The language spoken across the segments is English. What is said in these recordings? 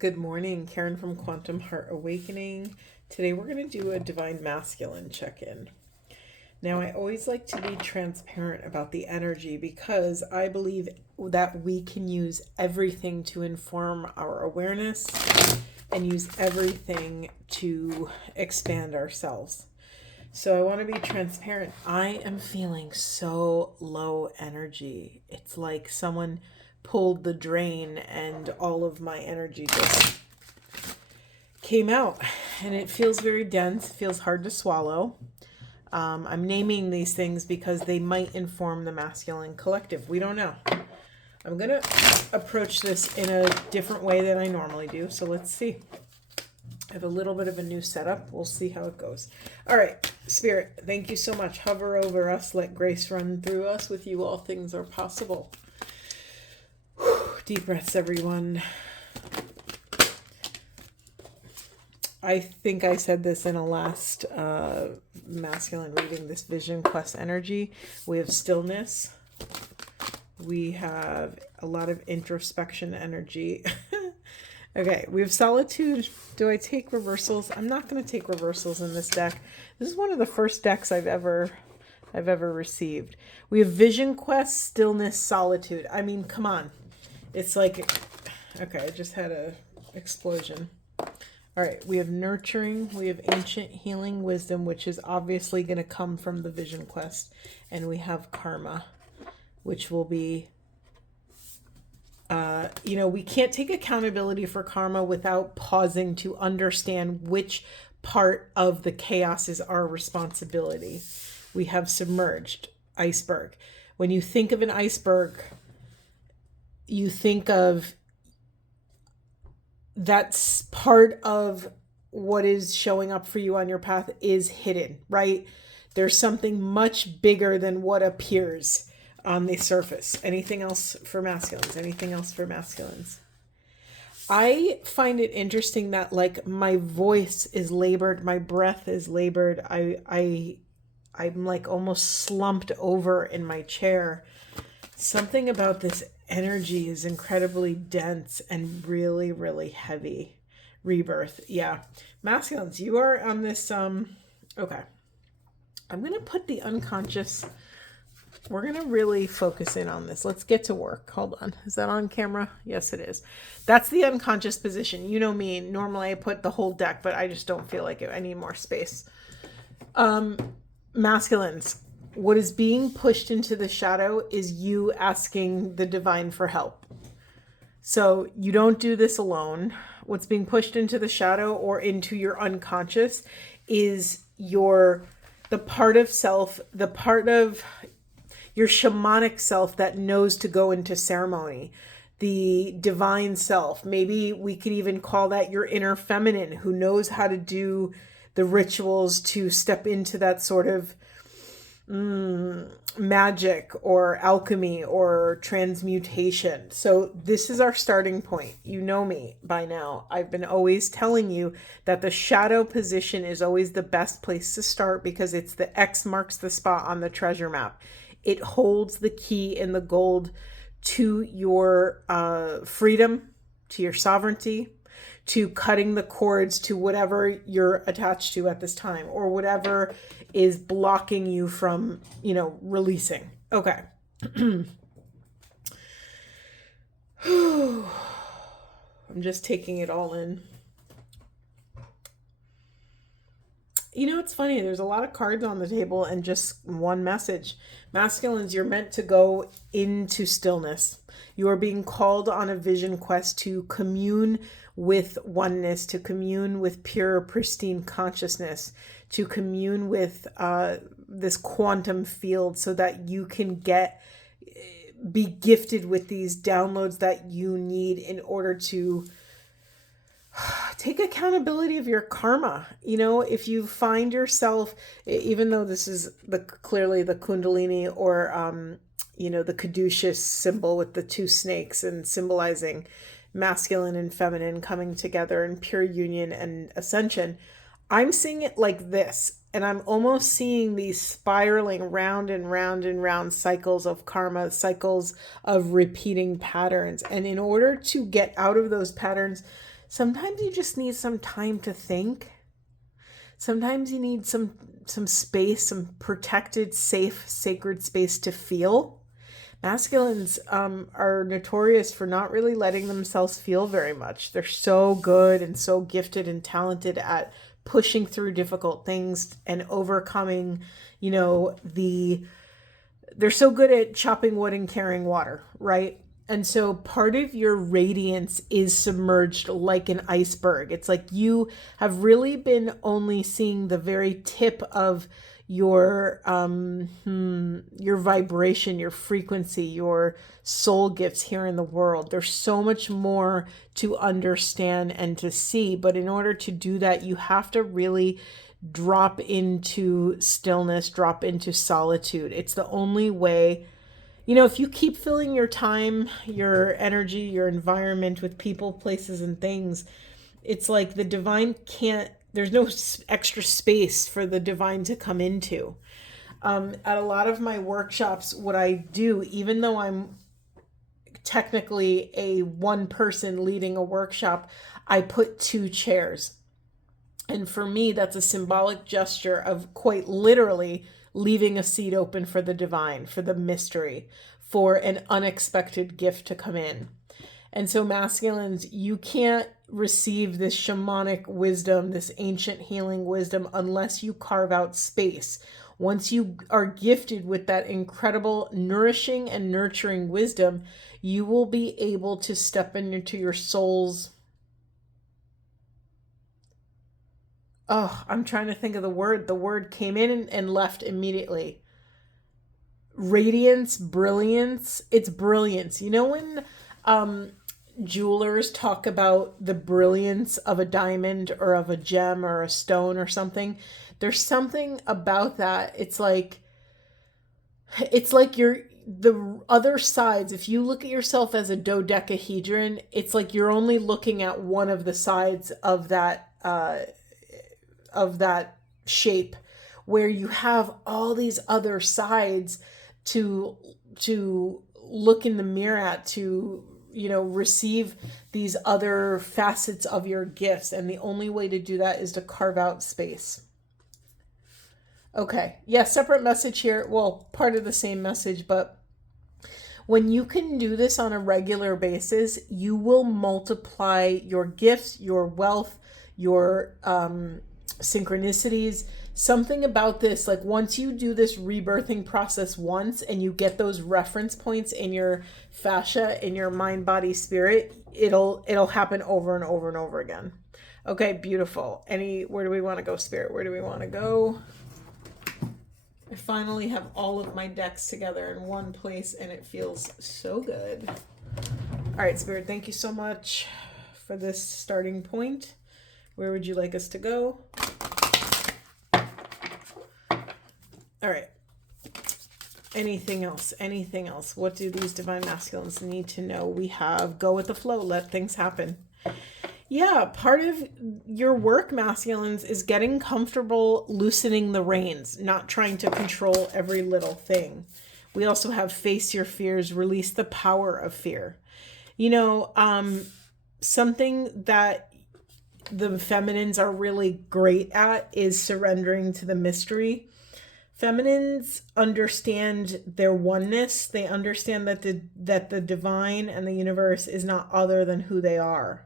Good morning, Karen from Quantum Heart Awakening. Today we're going to do a Divine Masculine check-in. Now, I always like to be transparent about the energy because I believe that we can use everything to inform our awareness and use everything to expand ourselves. So I want to be transparent. I am feeling so low energy. It's like someone pulled the drain and all of my energy just came out, and it feels very dense. It feels hard to swallow. I'm naming these things because they might inform the masculine collective. We don't know. I'm going to approach this in a different way than I normally do. So let's see. I have a little bit of a new setup. We'll see how it goes. All right, Spirit, thank you so much. Hover over us. Let grace run through us. With you, all things are possible. Deep breaths, everyone. I think I said this in a last masculine reading, this vision quest energy. We have stillness. We have a lot of introspection energy. Okay, we have solitude. Do I take reversals? I'm not going to take reversals in this deck. This is one of the first decks I've ever received. We have vision quest, stillness, solitude. I mean, come on. It's like, okay, I just had a explosion. All right, we have nurturing, we have ancient healing wisdom, which is obviously going to come from the vision quest. And we have karma, which will be, we can't take accountability for karma without pausing to understand which part of the chaos is our responsibility. We have submerged, iceberg. When you think of an iceberg, you think of that's part of what is showing up for you on your path is hidden, right? There's something much bigger than what appears on the surface. Anything else for masculines? Anything else for masculines? I find it interesting that like my voice is labored, my breath is labored. I'm like almost slumped over in my chair. Something about this energy is incredibly dense and really, really heavy. Rebirth. Yeah. Masculines, you are on this, okay. I'm going to put the unconscious, we're going to really focus in on this. Let's get to work. Hold on. Is that on camera? Yes, it is. That's the unconscious position. You know me. Normally I put the whole deck, but I just don't feel like it. I need more space. Masculines, what is being pushed into the shadow is you asking the divine for help. So you don't do this alone. What's being pushed into the shadow or into your unconscious is the part of self, the part of your shamanic self that knows to go into ceremony, the divine self. Maybe we could even call that your inner feminine, who knows how to do the rituals to step into that sort of magic or alchemy or transmutation. So this is our starting point. You know me by now. I've been always telling you that the shadow position is always the best place to start because it's the X marks the spot on the treasure map. It holds the key and the gold to your freedom, to your sovereignty, to cutting the cords to whatever you're attached to at this time or whatever is blocking you from, releasing. Okay. I'm just taking it all in. It's funny. There's a lot of cards on the table and just one message. Masculines, you're meant to go into stillness. You are being called on a vision quest to commune with oneness, to commune with pure, pristine consciousness, to commune with this quantum field so that you can be gifted with these downloads that you need in order to take accountability of your karma. If you find yourself, even though this is clearly the Kundalini or, the caduceus symbol with the two snakes and symbolizing masculine and feminine coming together in pure union and ascension, I'm seeing it like this. And I'm almost seeing these spiraling round and round and round cycles of karma, cycles of repeating patterns. And in order to get out of those patterns, Sometimes you just need some time to think. Sometimes you need some space, some protected, safe, sacred space to feel. Masculines are notorious for not really letting themselves feel very much. They're so good and so gifted and talented at pushing through difficult things and overcoming, they're so good at chopping wood and carrying water, right? And so part of your radiance is submerged like an iceberg. It's like you have really been only seeing the very tip of your vibration, your frequency, your soul gifts here in the world. There's so much more to understand and to see. But in order to do that, you have to really drop into stillness, drop into solitude. It's the only way. If you keep filling your time, your energy, your environment with people, places, and things, it's like the divine there's no extra space for the divine to come into. At a lot of my workshops, what I do, even though I'm technically a one person leading a workshop, I put 2 chairs. And for me, that's a symbolic gesture of quite literally leaving a seat open for the divine, for the mystery, for an unexpected gift to come in. And so masculines, you can't receive this shamanic wisdom, this ancient healing wisdom, unless you carve out space. Once you are gifted with that incredible nourishing and nurturing wisdom, you will be able to step into your soul's I'm trying to think of the word. The word came in and left immediately. Radiance, brilliance. It's brilliance. When jewelers talk about the brilliance of a diamond or of a gem or a stone or something, there's something about that. It's like the other sides. If you look at yourself as a dodecahedron, it's like you're only looking at one of the sides of that shape, where you have all these other sides to look in the mirror at, to receive these other facets of your gifts. And the only way to do that is to carve out space. Okay, yeah, separate message here. Well, part of the same message, but when you can do this on a regular basis, you will multiply your gifts, your wealth, your synchronicities. Something about this, like once you do this rebirthing process once and you get those reference points in your fascia, in your mind, body, spirit, it'll happen over and over and over again. Okay, beautiful. Where do we want to go, Spirit? Where do we want to go? I finally have all of my decks together in one place and it feels so good. All right, Spirit, thank you so much for this starting point. Where would you like us to go? All right. Anything else? Anything else? What do these divine masculines need to know? We have go with the flow, let things happen. Yeah, part of your work, masculines, is getting comfortable loosening the reins, not trying to control every little thing. We also have face your fears, release the power of fear. Something that the feminines are really great at is surrendering to the mystery. Feminines understand their oneness. They understand that the divine and the universe is not other than who they are.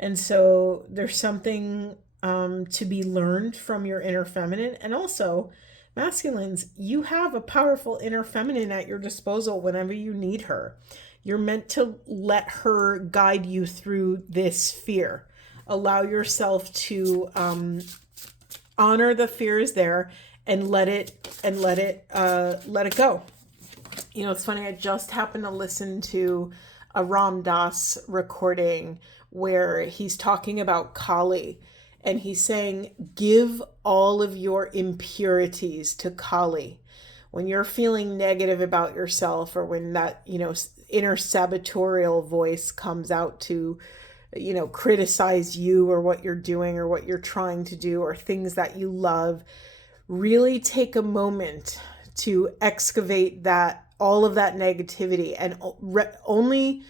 And so there's something to be learned from your inner feminine. And also, masculines, you have a powerful inner feminine at your disposal whenever you need her. You're meant to let her guide you through this fear. Allow yourself to honor the fears there and let it go. It's funny. I just happened to listen to a Ram Dass recording where he's talking about Kali, and he's saying, give all of your impurities to Kali. When you're feeling negative about yourself, or when that, inner sabotorial voice comes out to, criticize you or what you're doing or what you're trying to do or things that you love, really take a moment to excavate all of that negativity, and only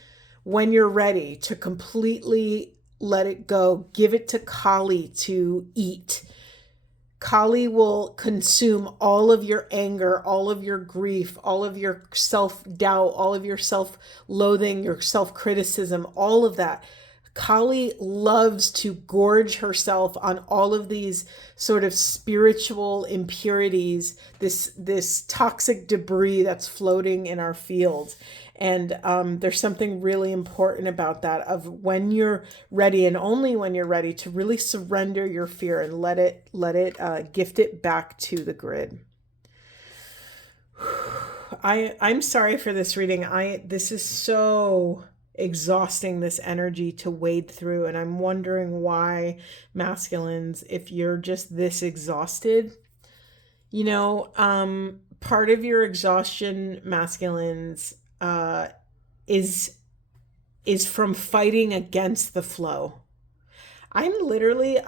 when you're ready to completely let it go. Give it to Kali to eat. Kali will consume all of your anger, all of your grief, all of your self-doubt, all of your self-loathing, your self-criticism, all of that. Kali loves to gorge herself on all of these sort of spiritual impurities, this toxic debris that's floating in our fields. And there's something really important about that, of when you're ready, and only when you're ready, to really surrender your fear and let it gift it back to the grid. I'm sorry for this reading. This is so exhausting, this energy to wade through, and I'm wondering why, masculines, if you're just this exhausted, part of your exhaustion, masculines, is from fighting against the flow. I'm leaning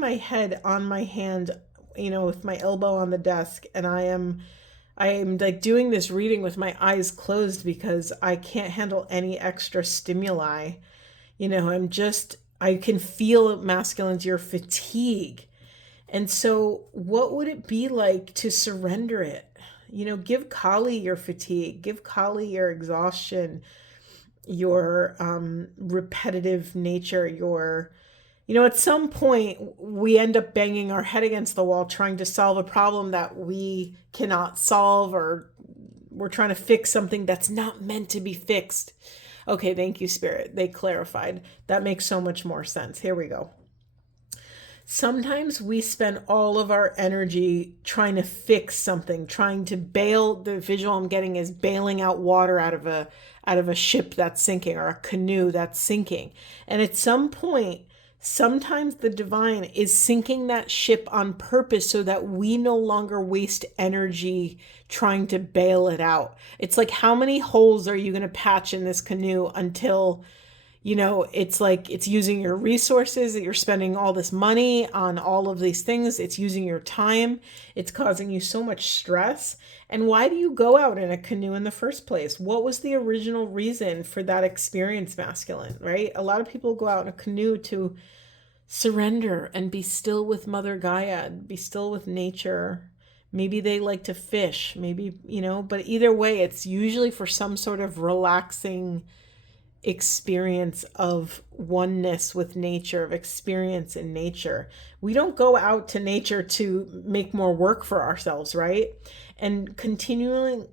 my head on my hand, with my elbow on the desk, and I am like doing this reading with my eyes closed because I can't handle any extra stimuli. I can feel, masculines, your fatigue. And so what would it be like to surrender it? Give Kali your fatigue, give Kali your exhaustion, your repetitive nature, at some point we end up banging our head against the wall trying to solve a problem that we cannot solve, or we're trying to fix something that's not meant to be fixed. Okay, thank you, Spirit. They clarified. That makes so much more sense. Here we go. Sometimes we spend all of our energy trying to fix something, trying to bail. The visual I'm getting is bailing out water out of a ship that's sinking, or a canoe that's sinking. And at some point, sometimes the divine is sinking that ship on purpose so that we no longer waste energy trying to bail it out. It's like, how many holes are you going to patch in this canoe until it's like it's using your resources, that you're spending all this money on all of these things. It's using your time. It's causing you so much stress. And why do you go out in a canoe in the first place? What was the original reason for that experience, masculine, right? A lot of people go out in a canoe to surrender and be still with Mother Gaia, be still with nature. Maybe they like to fish, maybe, but either way, it's usually for some sort of relaxing experience of oneness with nature, of experience in nature. We don't go out to nature to make more work for ourselves, right? And continuing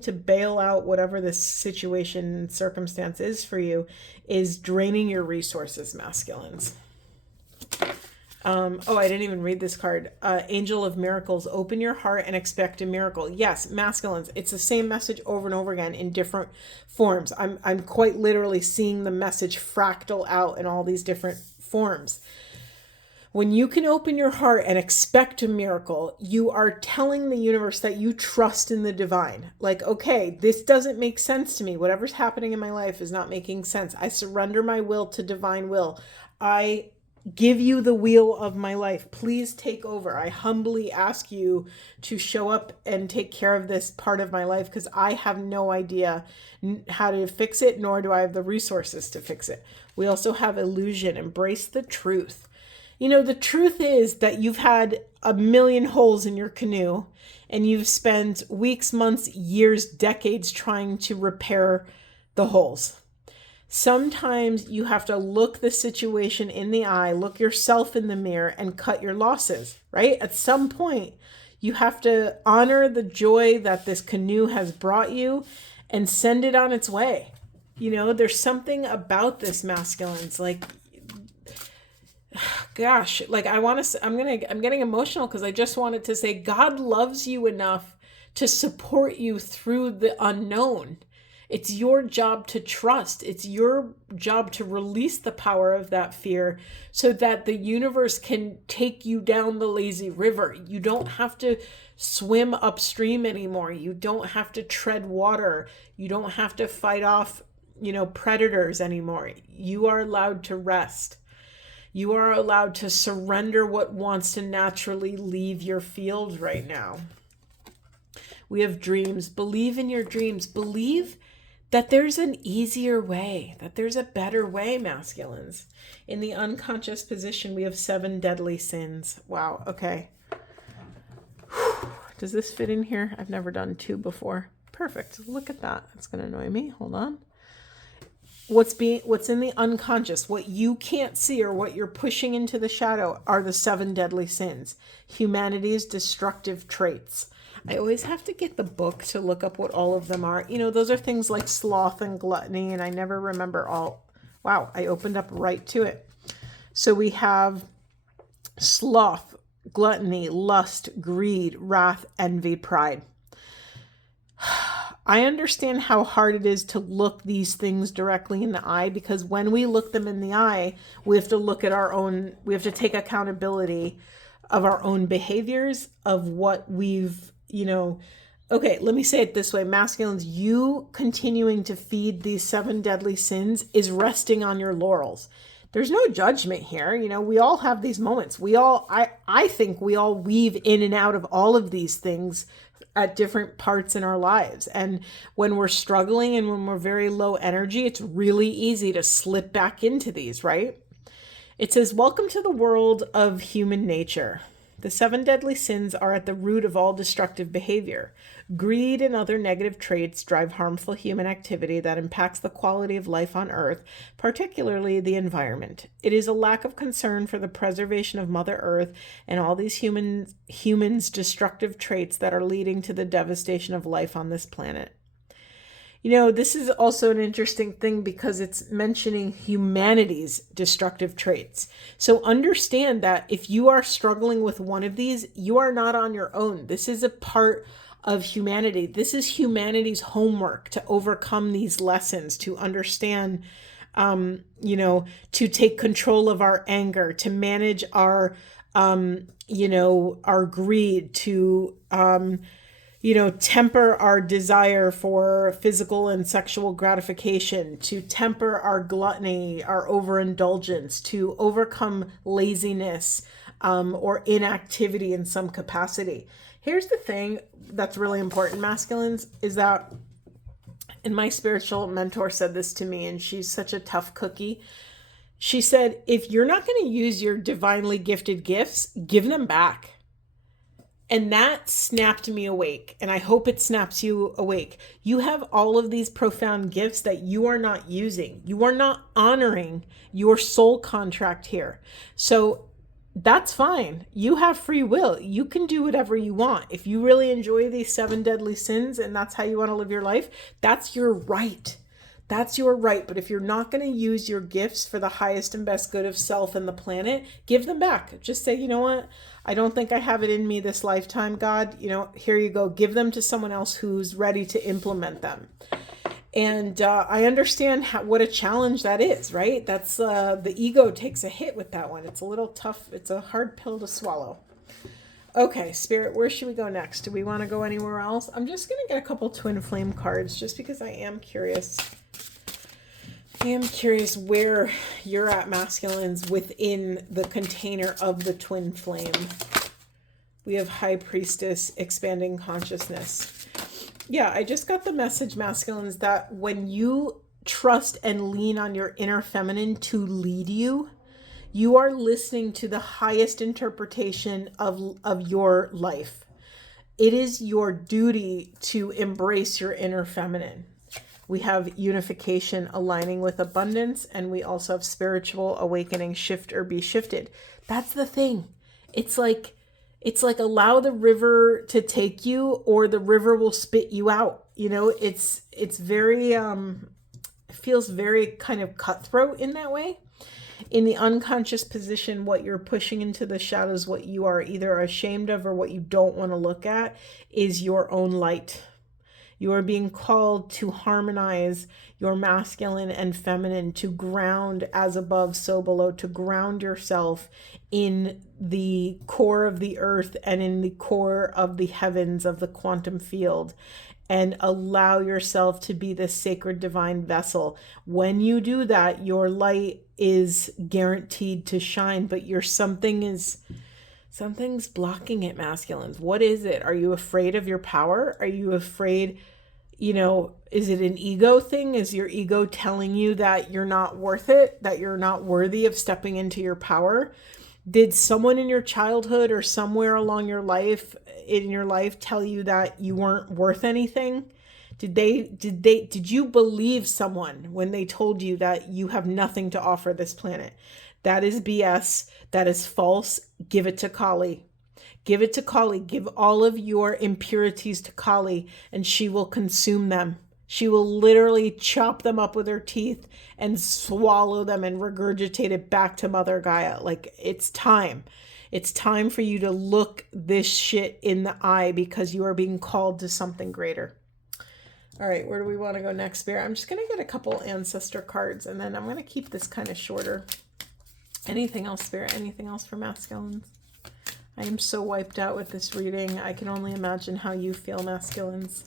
to bail out whatever this situation and circumstance is for you is draining your resources, masculines. I didn't even read this card. Angel of Miracles, open your heart and expect a miracle. Yes, masculines, it's the same message over and over again in different forms. I'm quite literally seeing the message fractal out in all these different forms. When you can open your heart and expect a miracle, you are telling the universe that you trust in the divine. Like, okay, this doesn't make sense to me. Whatever's happening in my life is not making sense. I surrender my will to divine will. I give you the wheel of my life. Please take over. I humbly ask you to show up and take care of this part of my life, because I have no idea how to fix it, nor do I have the resources to fix it. We also have illusion. Embrace the truth. The truth is that you've had a million holes in your canoe, and you've spent weeks, months, years, decades trying to repair the holes. Sometimes you have to look the situation in the eye, look yourself in the mirror, and cut your losses, right? At some point, you have to honor the joy that this canoe has brought you and send it on its way. There's something about this, masculines, like, gosh, like I'm getting emotional because I just wanted to say God loves you enough to support you through the unknown. It's your job to trust. It's your job to release the power of that fear so that the universe can take you down the lazy river. You don't have to swim upstream anymore. You don't have to tread water. You don't have to fight off, predators anymore. You are allowed to rest. You are allowed to surrender what wants to naturally leave your field right now. We have dreams. Believe in your dreams. Believe that there's an easier way, that there's a better way, masculines. In the unconscious position, we have 7 deadly sins. Wow. Okay. Does this fit in here? I've never done 2 before. Perfect. Look at that. That's going to annoy me. Hold on. What's in the unconscious, what you can't see or what you're pushing into the shadow, are the 7 deadly sins, humanity's destructive traits. I always have to get the book to look up what all of them are. Those are things like sloth and gluttony, and I never remember all. Wow, I opened up right to it. So we have sloth, gluttony, lust, greed, wrath, envy, pride. I understand how hard it is to look these things directly in the eye, because when we look them in the eye, we have to look at we have to take accountability of our own behaviors, of what we've, okay, let me say it this way, masculines, you continuing to feed these 7 deadly sins is resting on your laurels. There's no judgment here. We all have these moments. I think we all weave in and out of all of these things at different parts in our lives. And when we're struggling and when we're very low energy, it's really easy to slip back into these, right? It says, welcome to the world of human nature. The 7 deadly sins are at the root of all destructive behavior. Greed and other negative traits drive harmful human activity that impacts the quality of life on Earth, particularly the environment. It is a lack of concern for the preservation of Mother Earth and all these humans' destructive traits that are leading to the devastation of life on this planet. This is also an interesting thing because it's mentioning humanity's destructive traits. So understand that if you are struggling with one of these, you are not on your own. This is a part of humanity. This is humanity's homework to overcome these lessons, to understand, to take control of our anger, to manage our greed, to, temper our desire for physical and sexual gratification, to temper our gluttony, our overindulgence, to overcome laziness or inactivity in some capacity. Here's the thing that's really important, masculines, is that, and my spiritual mentor said this to me, and she's such a tough cookie. She said, if you're not going to use your divinely gifted gifts, give them back. And that snapped me awake, and I hope it snaps you awake. You have all of these profound gifts that you are not using. You are not honoring your soul contract here. So that's fine. You have free will. You can do whatever you want. If you really enjoy these 7 deadly sins and that's how you want to live your life, that's your right. That's your right. But if you're not going to use your gifts for the highest and best good of self and the planet, give them back. Just say, you know what? I don't think I have it in me this lifetime, God. Here you go. Give them to someone else who's ready to implement them. And I understand what a challenge that is, right? That's the ego takes a hit with that one. It's a little tough. It's a hard pill to swallow. Okay, Spirit, where should we go next? Do we want to go anywhere else? I'm just going to get a couple twin flame cards just because I am curious. I am curious where you're at, masculines, within the container of the twin flame. We have High Priestess, expanding consciousness. Yeah, I just got the message, masculines, that when you trust and lean on your inner feminine to lead you, you are listening to the highest interpretation of your life. It is your duty to embrace your inner feminine. We have unification aligning with abundance, and we also have spiritual awakening, shift or be shifted. That's the thing. It's like allow the river to take you, or the river will spit you out. It's very, it feels very kind of cutthroat in that way. In the unconscious position, what you're pushing into the shadows, what you are either ashamed of or what you don't want to look at, is your own light. You are being called to harmonize your masculine and feminine, to ground as above, so below, to ground yourself in the core of the earth and in the core of the heavens of the quantum field, and allow yourself to be the sacred divine vessel. When you do that, your light is guaranteed to shine, but something's blocking it, masculines. What is it? Are you afraid of your power? Are you afraid, is it an ego thing? Is your ego telling you that you're not worth it, that you're not worthy of stepping into your power? Did someone in your childhood or somewhere along in your life tell you that you weren't worth anything? Did you believe someone when they told you that you have nothing to offer this planet? That is BS. That is false. Give it to Kali. Give it to Kali. Give all of your impurities to Kali, and she will consume them. She will literally chop them up with her teeth and swallow them and regurgitate it back to Mother Gaia. Like, it's time. It's time for you to look this shit in the eye, because you are being called to something greater. All right, where do we want to go next, Spirit? I'm just going to get a couple ancestor cards, and then I'm going to keep this kind of shorter. Anything else, Spirit? Anything else for masculines? I am so wiped out with this reading. I can only imagine how you feel, masculines.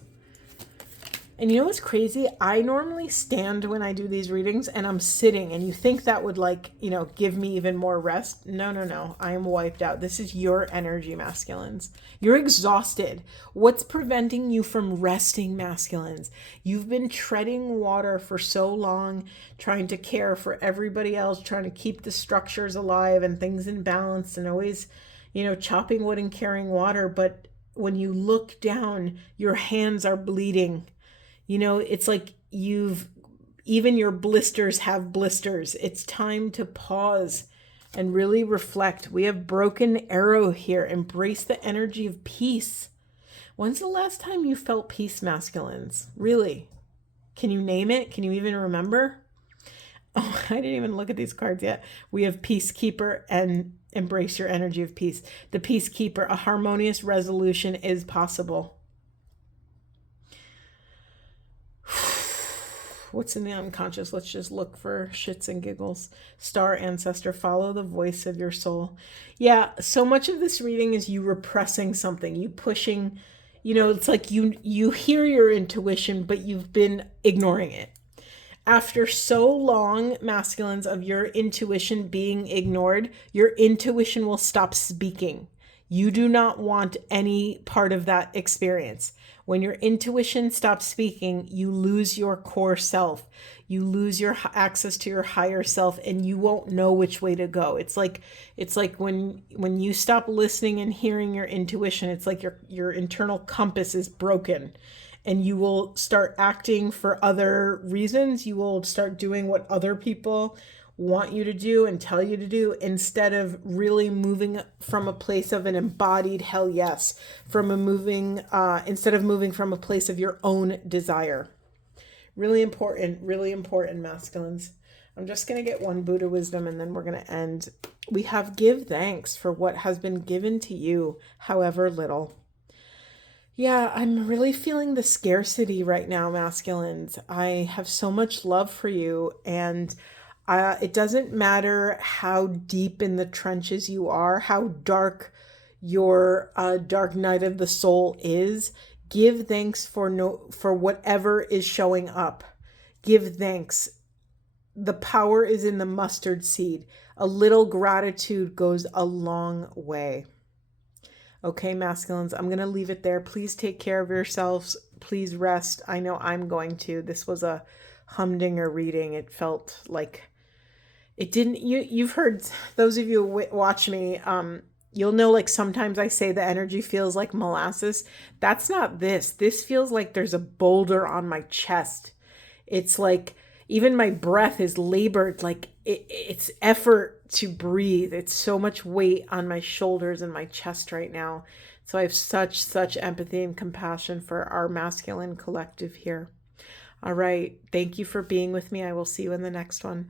And you know what's crazy? I normally stand when I do these readings and I'm sitting, and you think that would give me even more rest. No. I am wiped out. This is your energy, masculines. You're exhausted. What's preventing you from resting, masculines? You've been treading water for so long, trying to care for everybody else, trying to keep the structures alive and things in balance, and always, chopping wood and carrying water. But when you look down, your hands are bleeding. It's like even your blisters have blisters. It's time to pause and really reflect. We have broken arrow here. Embrace the energy of peace. When's the last time you felt peace, masculines? Really? Can you name it? Can you even remember? Oh, I didn't even look at these cards yet. We have Peacekeeper and embrace your energy of peace. The Peacekeeper, a harmonious resolution is possible. What's in the unconscious? Let's just look for shits and giggles. Star Ancestor, follow the voice of your soul. Yeah, so much of this reading is you repressing something, you pushing, it's like you hear your intuition, but you've been ignoring it. After so long, masculines, of your intuition being ignored, your intuition will stop speaking. You do not want any part of that experience. When your intuition stops speaking, you lose your core self. You lose your access to your higher self, and you won't know which way to go. It's like when you stop listening and hearing your intuition, it's like your internal compass is broken, and you will start acting for other reasons. You will start doing what other people want you to do and tell you to do, instead of really moving from a place of an embodied hell yes, instead of moving from a place of your own desire. Really important, masculines. I'm just going to get one Buddha wisdom, and then we're going to end. We have give thanks for what has been given to you, however little. Yeah, I'm really feeling the scarcity right now, masculines. I have so much love for you, and it doesn't matter how deep in the trenches you are, how dark your dark night of the soul is. Give thanks for whatever is showing up. Give thanks. The power is in the mustard seed. A little gratitude goes a long way. Okay, masculines, I'm going to leave it there. Please take care of yourselves. Please rest. I know I'm going to. This was a humdinger reading. It felt like it didn't. You've heard, those of you who watch me, you'll know, like, sometimes I say the energy feels like molasses. That's not this. This feels like there's a boulder on my chest. It's like even my breath is labored. Like it's effort to breathe. It's so much weight on my shoulders and my chest right now. So I have such empathy and compassion for our masculine collective here. All right. Thank you for being with me. I will see you in the next one.